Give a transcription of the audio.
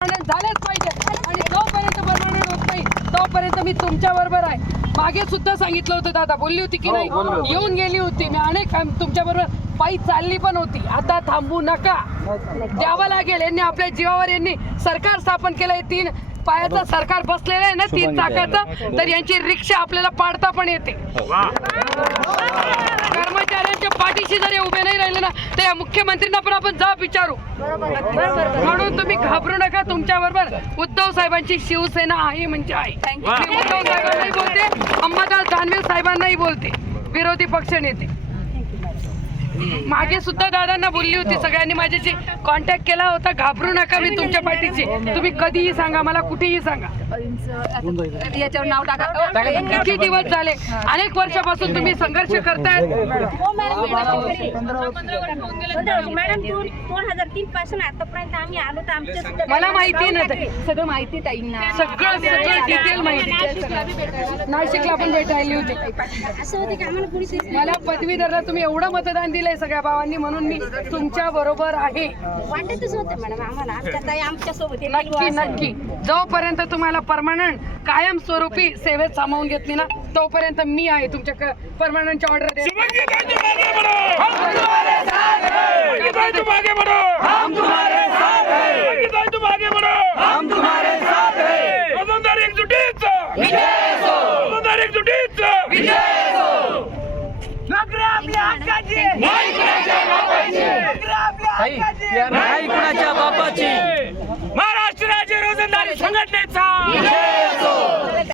Permanent झालेच पाहिजे. आणि जोपर्यंत परमनंट होत नाही तोपर्यंत मी तुमच्या बरोबर आहे. मागे सुद्धा सांगितलं होतं दादा बोलली होती की नाही? येऊन गेली होती. मी अनेक तुमच्या बरोबर पायी चालली पण होती. आता थांबू नका. द्यावं लागेल. यांनी आपल्या जीवावर यांनी सरकार स्थापन केलंय तीन पायाचं सरकार बसलेलं आहे ना तीन चाकाचं? तर यांची रिक्षा आपल्याला पाडता पण येते. ना तर या मुख्यमंत्रींना पण आपण जाब विचारू. म्हणून तुम्ही घाबरू नका तुमच्या बरोबर उद्धव साहेबांची शिवसेना आहे म्हणजे आहे. मी उद्धव साहेबांनाही बोलते अंबादास दानवे साहेबांनाही बोलते. विरोधी पक्ष नेते मागे सुद्धा दादांना बोलली होती सगळ्यांनी माझ्याशी कॉन्टॅक्ट केला होता घाबरू नका मी तुमच्या पाठीची तुम्ही कधीही सांगा मला कुठेही सांगा. याच्यावर नाव टाका. किती दिवस झाले? अनेक वर्षापासून तुम्ही संघर्ष करताय. हो मॅडम. मॅडम दोन दोन हजार तीन पासून आतापर्यंत आम्ही आलो तर आमच्या सुद्धा मला माहिती ना ते. सगळं माहिती ताईंना. सगळं सगळं डिटेल माहिती. नाशिकला पण भेटायली होती. असं होते की आम्हाला पोलीस मला पदवीधरला तुम्ही एवढं मतदान दिलंय सगळ्या भावांनी म्हणून मी तुमच्या बरोबर आहे. वाटतच होतं मॅडम आम्हाला. आमच्या ताई आमच्यासोबत आहे. नक्की नक्की. जोपर्यंत तुम्हाला परमनंट कायम स्वरूपी सेवेत सामावून घेतली ना तोपर्यंत मी आहे तुमच्या परमनंटच्या ऑर्डर दे आपल्या हक्काची नाही कुणाच्या बापाची